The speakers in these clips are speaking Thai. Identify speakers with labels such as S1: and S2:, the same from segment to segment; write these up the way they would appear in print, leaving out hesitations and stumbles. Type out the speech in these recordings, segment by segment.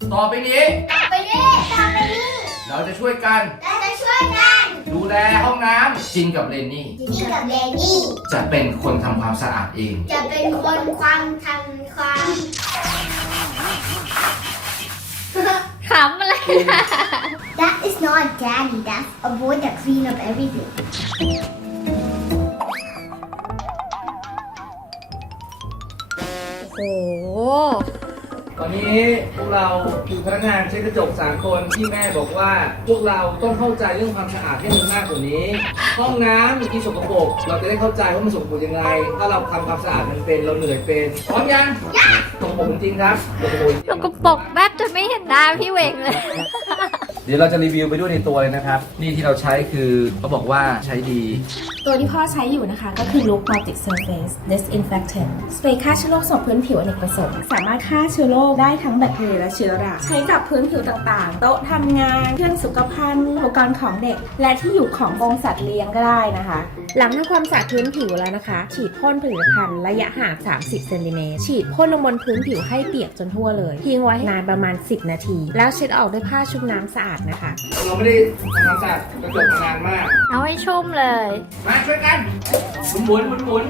S1: ต่อไปนี้ เราจะช่วยกัน ดูแลห้องน้ำจินกับเรนนี่ จะเป็นคนทำความสะอาดเอง
S2: จะเป็นคนความทำความ
S3: ขำอะไร
S2: That is not daddy. That's a boy that clean up everything.
S3: โอ้โห
S4: ตอนนี้พวกเราคือพนักงานเช็ดกระจก3 คนที่แม่บอกว่าพวกเราต้องเข้าใจเรื่องความสะอาดให้มันมากกว่านี้ ห้องน้ำมีที่สกปรกเราจะได้เข้าใจว่ามันสกปรกยังไงถ้าเราทำความสะอาดมันเป็นเราเหนื่อยเป็นพร้อมยังสกปรกจริงๆครับสกปรก
S3: ลูกกระปกแทบจะไม่เห็นหน้าพี่เวงเลย
S1: เดี๋ยวเราจะรีวิวไปด้วยในตัวเลยนะครับ นี่ที่เราใช้คือเขาบอกว่าใช้ดี
S5: ตัวที่พ่อใช้อยู่นะคะก็คือ Look Multi Surface Disinfectant สเปรย์ฆ่าเชื้อโรคสำหรับพื้นผิวอเนกประสงค์สามารถฆ่าเชื้อโรคได้ทั้งแบคทีเรียและเชื้อราใช้กับพื้นผิวต่างๆ โต๊ะทำงานเครื่องสุขภัณฑ์อุปกรณ์ของเด็ก และที่อยู่ของกรงสัตว์เลี้ยงก็ได้นะคะ หลังทำความสะอาดพื้นผิวแล้วนะคะ ฉีดพ่นผลิตภัณฑ์ระยะห่าง 30 เซนติเมตรฉีดพ่นลงบนพื้นผิวให้เปียกจนทั่วเลยทิ้งไว้นานประมาณ 10 นาที แล้วเช็ดออกด้วยผ้าชุบน้ำสะอาดนะคะ
S4: เราไม่ได้ทำความสะอาดกระจกมานานมาก
S3: เอาให้ชุ่มเลย
S4: มาช่วยกันหมุนหมุน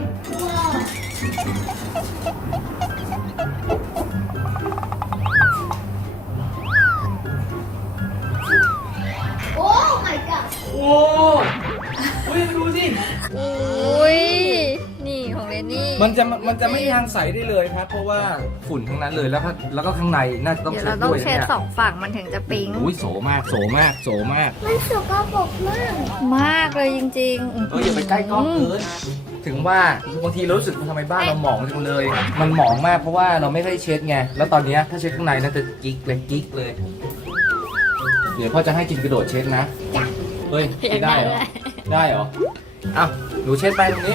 S2: Oh my god.
S4: โอ้ยดูสิ
S3: อุ้ย นี่ของเรนนี่
S1: มันจะไม่มีทางใสได้เลยครับ เพราะว่าฝุ่นทั้งนั้นเลยแล้วก็ข้างในน่าจะต้อง
S3: เดี๋ยว
S1: เช็
S3: เรา
S1: ด
S3: ต้อง
S1: ด้วย
S3: เช็ด
S1: เนี่ย
S3: 2 ฝั่งมันถึงจะปิ๊ง
S1: อุ้ยโสมากโสมากโสมาก
S2: มันสกปรกมาก
S3: มากเลยจริงๆ
S1: อย่าไปใกล้กล้องเกินถึงว่าบางทีเรารู้สึกทำไมบ้านเราหมองจังเลย มันหมองมากเพราะว่าเราไม่ค่อยเช็ดไงแล้วตอนเนี้ยถ้าเช็ดข้างในน่าจะกิ๊กเลย เดี๋ยวพ่อจะให้กินกระโดดเช็ดนะเฮ้ยไม่ได้เหรอได้เหรออ้าวหนูเช็ดไปตรงนี้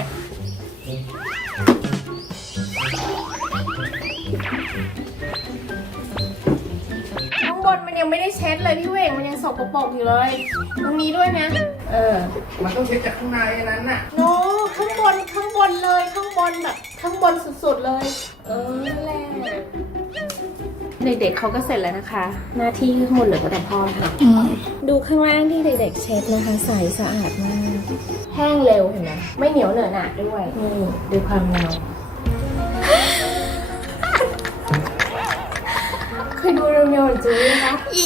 S5: ข้างบนมันยังไม่ได้เช็ดเลยพี่เวงมันยังสกปรกอยู่เลย ตรงนี้ด้วยนะ
S4: มันต้องเช็ดจากข้างในนั้นน่ะ
S5: โน้ข้างบนเลยข้างบแบบข้างบนสุดๆเลย นั่นแหละเด็กๆเขาก็เสร็จแล้วนะคะ หน้าที่ข้างบนเหลือแต่พ่อค่ะดูข้างล่างที่เด็กๆเช็ดนะคะใสสะอาดมาก แห้งเร็วเห็นไหมไม่เหนียวเหนอะหนะด้วยนี่ดูความเงาเคยดูเร็วๆจูไหมคะ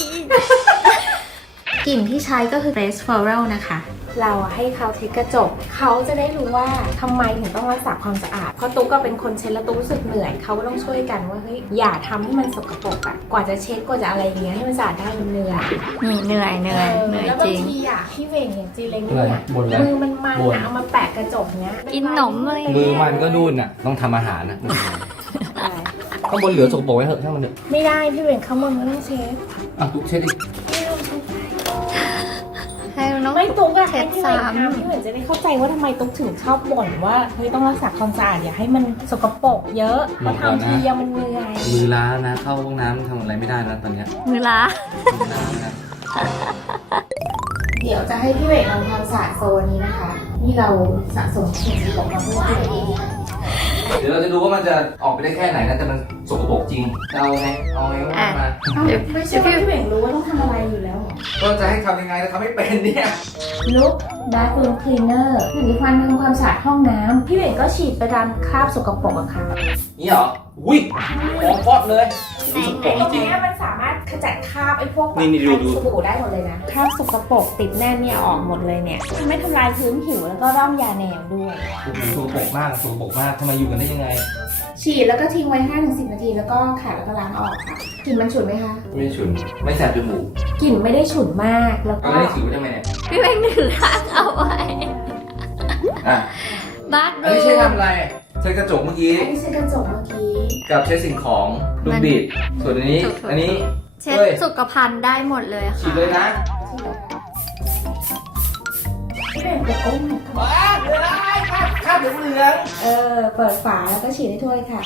S5: กลิ่นที่ใช้ก็คือ Fresh Floral นะคะ เราให้เขาเช็ดกระจก เขาจะได้รู้ว่าทำไมถึงต้องรักษาความสะอาด เพราะตุ๊กก็เป็นคนเช็ดแล้วตุ๊กรู้สึกเหนื่อย เขาก็ต้องช่วยกันว่าเฮ้ยอย่าทำให้มันสกปรกอะกว่าจะเช็ดกว่าจะอะไรอย่างเงี้ยให้มันสะอาดได้มันเหนื่อย
S3: เหนื่อย
S5: แล้วบา
S3: จ
S5: ง
S3: ริง
S5: ทีอะพี่เวงอย่างจีเล้ง
S1: อะไร
S5: เนี่ย
S1: บ่นแล้ว
S5: มือมันมันอะเอามาแปะกระจกเนี้ย
S3: กินหนมเลย
S1: มือมันก็นู่นน่ะต้องทำอาหารนะข้างบนเหลือสกปรกไว้เถอะช่างมันเถอะ
S5: ไม่ได้พี่เวงข้างบนมันต้องเช็ด
S1: อ่ะตุ๊กเช็ดอีก
S3: ให้น้อง
S5: ไม่ตุ๊กอะ
S3: เช็ด
S5: พี่เวง
S3: ซ้ำ
S5: ทำพี่เวงจะได้เข้าใจว่าทำไมตุ๊กถึงชอบบ่นว่าเฮ้ยต้องรักษาความสะอาดอย่าให้มันสกปรกเยอะเพราะทำทีเดียวมันเหนื่อย
S1: มือล้านะเข้าห้องน้ำทำอะไรไม่ได้นะตอนเนี้ย
S3: มือล้า
S1: มือล้านะ
S5: เดี๋ยวจะให้พี่เวกทำความสะอาดโซนนี้นะคะ นี่เราสะสมสิ่งที่บอกมาเพื่อพี่เวก
S1: เดี๋ยวเราจะดูว่ามันจะออกไปได้แค่ไหนนะแต่มันสกปรกจริงจะเอาไงว่ามา
S5: ไม่ใช่ว่าพี่เวกรู้ว่าต้องทำอะไรอยู่แล้วเหรอ
S1: ก็จะให้ทำยังไงแล้วทำไม่เป็นเนี่ย
S5: ลุกแบ็ครูมคลีนเนอร์ผลิตภัณฑ์ทำความสะอาดห้องน้ำพี่เวกก็ฉีดไปตามคราบสกปรกอะค่ะ
S1: นี่เหรออุ้ยของฟอดเลยสกปรก
S5: ตรง
S1: จริง
S5: นี้มันสามารถขจัดคราบไอ้พวกแบบ
S1: นี่ดู
S5: สบู่ได้หมดเลยนะคราบสกปรกติดแน่นเนี่ยออกหมดเลยเนี่ยไม่ทำลายพื้นผิวแล้วก็ร่องยาแนวด้วย
S1: สกปรกมากทำไมอยู่กันได้ยังไง
S5: ฉีดแล้วก็ทิ้งไว้ 5-10 นาทีแล้วก็ขัดแล้วก็ล้างออกค่ะกลิ่นมันฉุนไหมคะ
S1: ไม่ฉุนไม่แสบจมูก
S5: กลิ่นไม่ได้ฉุนมากแล้ว
S1: ก็
S5: ก็
S1: ไม่ได้ฉีดไว้ทำไมเนี่ย
S3: พี่เวงถือข้างเอาไว้
S1: อ่ะ
S3: บ้าน
S1: อัน
S3: รู
S1: นี้ใช้ทำอะไรใช้กระจกเมื่อกี้
S5: อันนี้ใช้กระจกเมื่อกี้
S1: กับใช้สิ่งของลูกบิดส่วนอันนี้
S3: เช็ดสุขภัณฑ์ได้หมดเลย
S1: ฉีด
S3: ค่ะ
S1: เลยนะ
S5: ที่เป็นแบบโอ้
S1: ว้าเหลืองคราบเหลือง
S5: เปิดฝาแล้วก็ฉีดให้ทั่วเลยค่ะ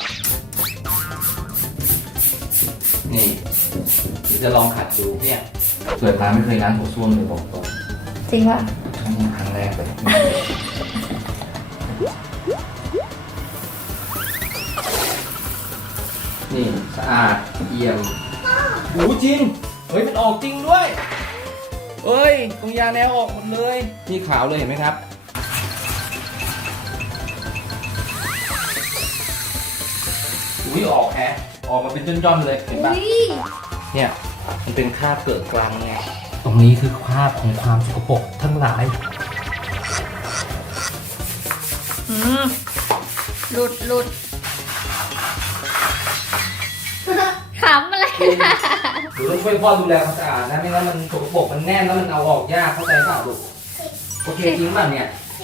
S1: นี่เดี๋ยวจะลองขัดดูเนี่ยเกิดมาไม่เคยล้างหัวส้วมเลยบอกตรง
S3: จริงป่ะ
S1: ครั้งแรกเลยนี่สะอาดเอี่ยมโอ้จริงเฮ้ยมันออกจริงด้วยเอ้ยตรงยาแนวออกหมดเลยนี่ขาวเลยเห็นไหมครับอุ้ยออกแฮะออกมาเป็นจ้อนๆเลยเห็นปะ
S3: อุ้ย
S1: เนี่ยมันเป็นคราบเกิดกลางไงตรงนี้คือคราบของความสกปรกทั้งหลาย
S3: หลุดขำอะไรนะ
S1: หนูต้องช่วยพ่อดูแลความสะอาดนะไม่งั้นมันสกปรกมันแน่นแล้วมันเอาออกยากเข้าใจเปล่าลูกโอเคจริงป่ะเนี่ย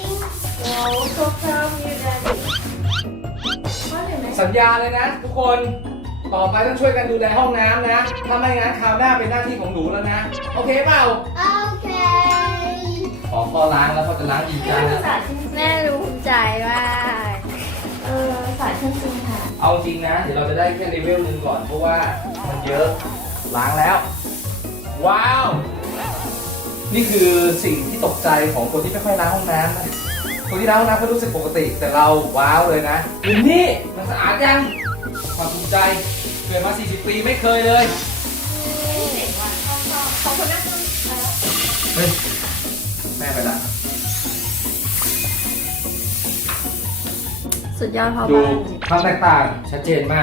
S1: สัญญาเลยนะทุกคนต่อไปต้องช่วยกันดูแลห้องน้ำนะถ้าไม่งั้นคราวหน้าเป็นหน้าที่ของหนูแล้วนะโอเคเปล่า
S2: Okay.
S1: ขอพ่อล้างแล้วพ่อจะล้างจริงจังนะ
S3: แม่รู้ภูมิใจมาก
S5: สายขึ้นจริงค่ะ
S1: เอาจริงนะเดี๋ยวเราจะได้แค่เลเวลหนึ่งก่อนเพราะว่ามันเยอะล้างแล้วว้าวนี่คือสิ่งที่ตกใจของคนที่ไม่ค่อยล้างห้องน้ำนะคนที่ล้างห้องน้ำก็รู้สึกปกติแต่เราว้าวเลยนะดูนี่มันสะอาดยังความภูมิใจเกิดมา40 ปีไม่เคยเลยเฮ้ยแม่ไปละ
S3: สุดยอดพ่อ
S1: ดู
S3: บ้าน
S1: ความแตกต่างชัดเจนมาก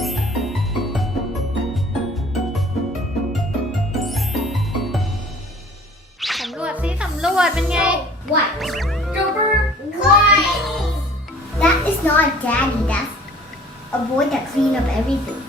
S3: สำรวจสิสำรวจเป็นไง
S2: What? Why? That is not daddy. That's a boy that clean up everything.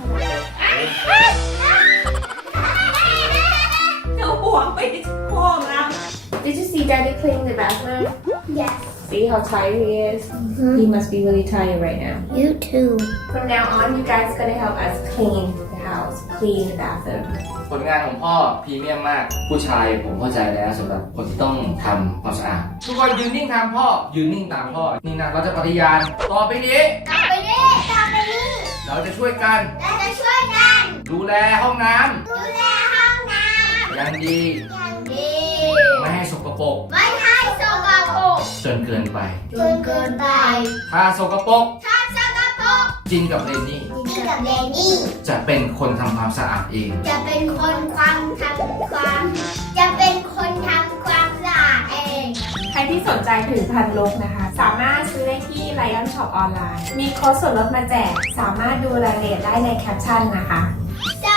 S5: เอาหัวไปพ่อมา Did you see Daddy cleaning the bathroom?
S2: Yes.
S5: See how tired he is? He must be really tired right now.
S2: You too.
S5: From now on, you guys gonna help us clean the house, clean the bathroom.
S1: ผลงานของพ่อพรีเมียมมาก ผู้ชายผมเข้าใจแล้วสำหรับคนที่ต้องทำความสะอาดทุกคนยืนนิ่งตามพ่อยืนนิ่งตามพ่อนี่นะเราจะปฏิญาณต่อไปนี้
S2: ต่อไปนี้ต่อไปนี้
S1: เราจะช่วยกัน
S2: เราจะช่วยกัน
S1: ดูแลห้องน้
S2: ดูแลห้องน้
S1: ำอย่างดี
S2: ำอย่างดี
S1: ไม่ให้สกปรก
S2: ไม่ให้สกปรก
S1: จนเกินไป
S2: จนเกินไป
S1: ถ้าสกปรก
S2: ถ้าสกปรก
S1: จินกับเรนนี่
S2: นี่กับเลนี่
S1: จะเป็นคนทำความสะอาดเอง
S2: จะเป็นคนจะเป็นคนทำความสะอาดเอง
S5: ใครที่สนใจผลิตภัณฑ์ลกนะคะ สามารถซื้อได้ที่ Lion Shop ออนไลน์ มีโค้ดส่วนลดมาแจก สามารถดูรายละเอียดได้ในแคปชั่นนะคะ
S2: ส